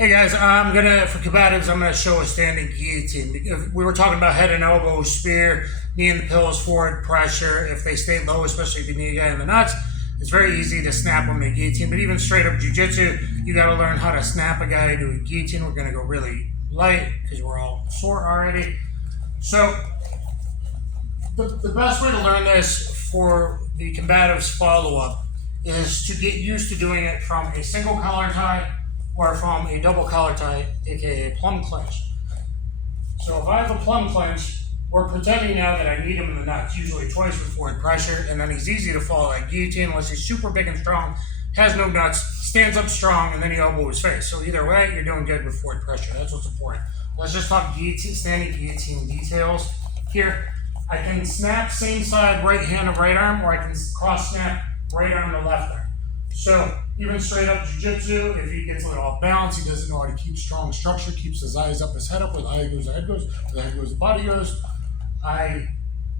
Hey guys, for combatives, I'm gonna show a standing guillotine. We were talking about head and elbow, spear, knee in the pillows, forward pressure. If they stay low, especially if you knee a guy in the nuts, it's very easy to snap them in a guillotine. But even straight up jiu-jitsu, you gotta learn how to snap a guy to a guillotine. We're gonna go really light because we're all sore already. So the best way to learn this for the combatives follow-up is to get used to doing it from a single collar tie or from a double collar tie, aka plum clinch. So if I have a plum clinch, we're pretending now that I need him in the nuts, usually twice with forward pressure, and then he's easy to follow like guillotine unless he's super big and strong, has no nuts, stands up strong, and then you elbow his face. So either way, you're doing good with forward pressure. That's what's important. Let's just talk guillotine, standing guillotine details. Here, I can snap same side, right hand of right arm, or I can cross snap right arm to left arm. So even straight up jiu-jitsu, if he gets a little off balance, he doesn't know how to keep strong structure, keeps his eyes up, his head up, where the eye goes, the head goes, where the head goes, the body goes. I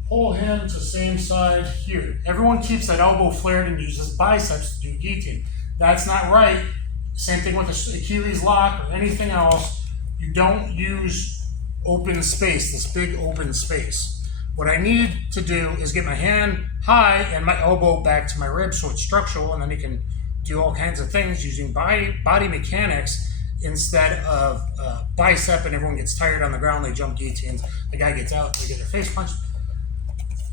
pull him to same side here. Everyone keeps that elbow flared and uses biceps to do guillotine. That's not right. Same thing with the Achilles lock or anything else. You don't use open space, this big open space. What I need to do is get my hand high and my elbow back to my ribs so it's structural, and then you can do all kinds of things using body mechanics instead of bicep, and everyone gets tired on the ground, they jump guillotines, the guy gets out, they get their face punched.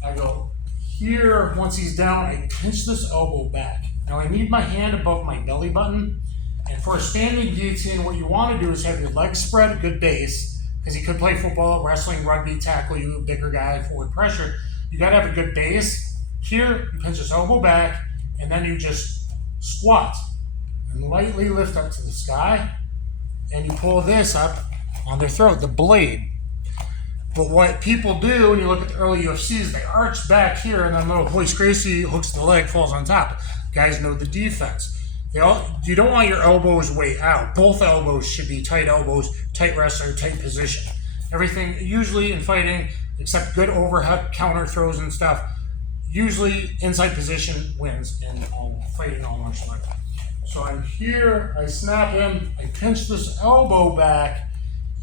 I go here, once he's down, I pinch this elbow back. Now I need my hand above my belly button, and for a standing guillotine, what you want to do is have your legs spread, good base, because he could play football, wrestling, rugby, tackle you, a bigger guy, forward pressure. You got to have a good base. Here, you pinch his elbow back, and then you just squat and lightly lift up to the sky, and you pull this up on their throat, the blade. But what people do, when you look at the early UFCs, they arch back here, and then little Hoist Gracie hooks the leg, falls on top. Guys know the defense. You don't want your elbows way out. Both elbows should be tight elbows, tight wrestler, tight position. Everything, usually in fighting, except good overhead counter throws and stuff, usually inside position wins in fighting all martial arts. So I'm here, I snap him, I pinch this elbow back,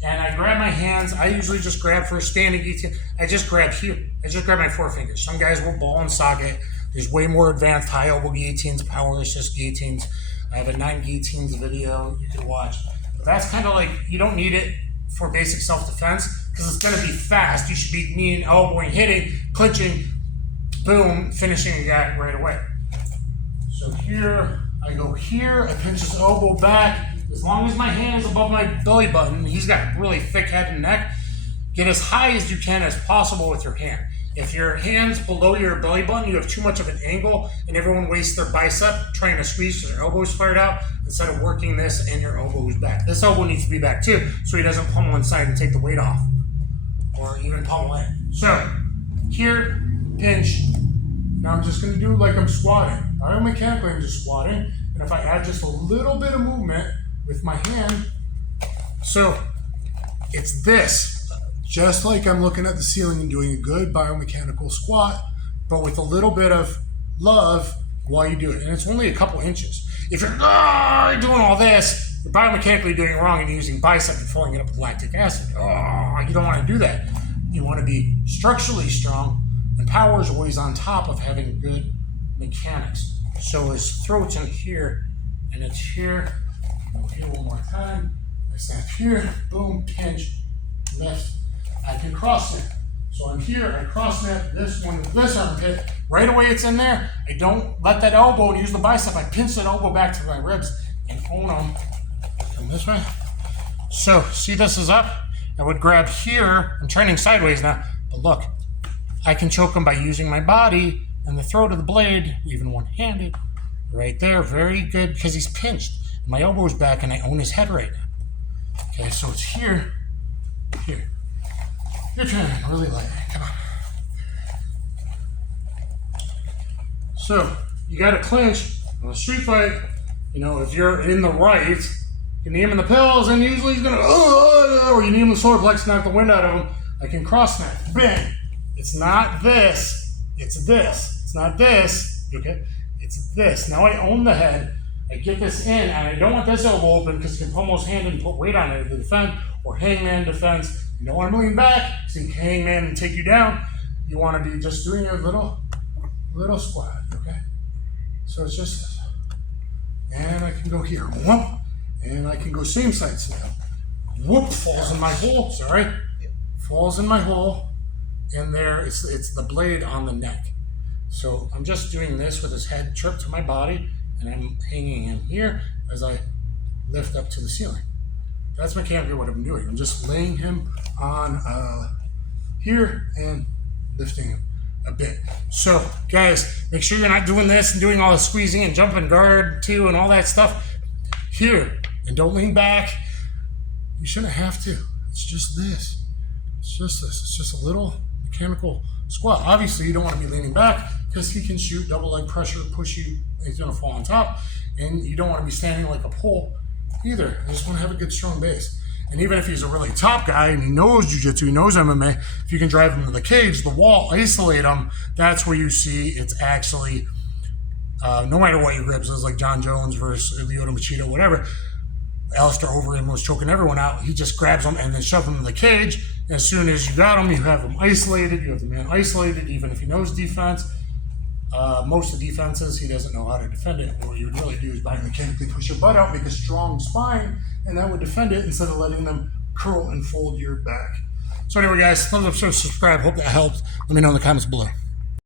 and I grab my hands. I usually just grab for a standing guillotine. I just grab here. I just grab my forefingers. Some guys will ball and socket. There's way more advanced high elbow guillotines, power assist guillotines. I have a 9 guillotines video you can watch. But that's kind of like, you don't need it for basic self-defense because it's going to be fast. You should be kneeing, elbowing, hitting, clinching, boom, finishing a guy right away. So here, I go here, I pinch his elbow back. As long as my hand is above my belly button, he's got really thick head and neck, get as high as you can as possible with your hand. If your hand's below your belly button, you have too much of an angle, and everyone wastes their bicep trying to squeeze because their elbow's fired out instead of working this and your elbow's back. This elbow needs to be back too, so he doesn't pummel inside and take the weight off, or even pummel in. So here, pinch. Now I'm just going to do like I'm squatting. Biomechanically, I'm just squatting, and if I add just a little bit of movement with my hand, so it's this. Just like I'm looking at the ceiling and doing a good biomechanical squat, but with a little bit of love while you do it. And it's only a couple inches. If you're doing all this, you're biomechanically doing it wrong and using bicep and filling it up with lactic acid. You don't want to do that. You want to be structurally strong, and power is always on top of having good mechanics. So his throat's in here, and it's here. Go here one more time. I snap here, boom, pinch, lift. I can cross snap. So I'm here, I cross snap this one with this armpit. Right away it's in there. I don't let that elbow and use the bicep. I pinch that elbow back to my ribs and own them. Come this way. So see, this is up. I would grab here. I'm turning sideways now, but look, I can choke him by using my body and the throat of the blade, even one-handed. Right there, very good, because he's pinched. My elbow's back and I own his head right now. Okay, so it's here, here. Your turn, really light, come on. So, you gotta clinch in a street fight. You know, if you're in the right, you knee him in the pills, and usually he's gonna, or you knee him in the solar plex, knock the wind out of him. I can cross snap, bang. It's not this, it's this. It's not this, okay? It's this. Now I own the head. I get this in, and I don't want this elbow open because you can almost hand and put weight on it to defend, or hangman defense. You don't want to lean back so you can hangman and take you down. You want to be just doing a little squat, okay? So it's just this. And I can go here, whoop, and I can go same side snap. Whoop, falls in my hole, sorry. Falls in my hole, and there, it's the blade on the neck. So I'm just doing this with his head tripped to my body, and I'm hanging him here as I lift up to the ceiling. That's mechanically what I'm doing. I'm just laying him on here and lifting him a bit. So guys, make sure you're not doing this and doing all the squeezing and jumping guard too and all that stuff here. And don't lean back. You shouldn't have to. It's just this. It's just this. It's just a little mechanical squat. Obviously, you don't want to be leaning back because he can shoot double leg pressure, push you, he's going to fall on top. And you don't want to be standing like a pole either. You just want to have a good, strong base. And even if he's a really top guy and he knows jiu-jitsu, he knows MMA, if you can drive him to the cage, the wall, isolate him, that's where you see it's actually, no matter what your grips is, like John Jones versus Lyoto Machida, whatever, Alistair Overeem was choking everyone out. He just grabs them and then shoves them in the cage. And as soon as you got him, you have him isolated. You have the man isolated, even if he knows defense. Most of the defenses, he doesn't know how to defend it. What you would really do is biomechanically push your butt out, make a strong spine, and that would defend it instead of letting them curl and fold your back. So anyway, guys, thumbs up, subscribe. Hope that helped. Let me know in the comments below.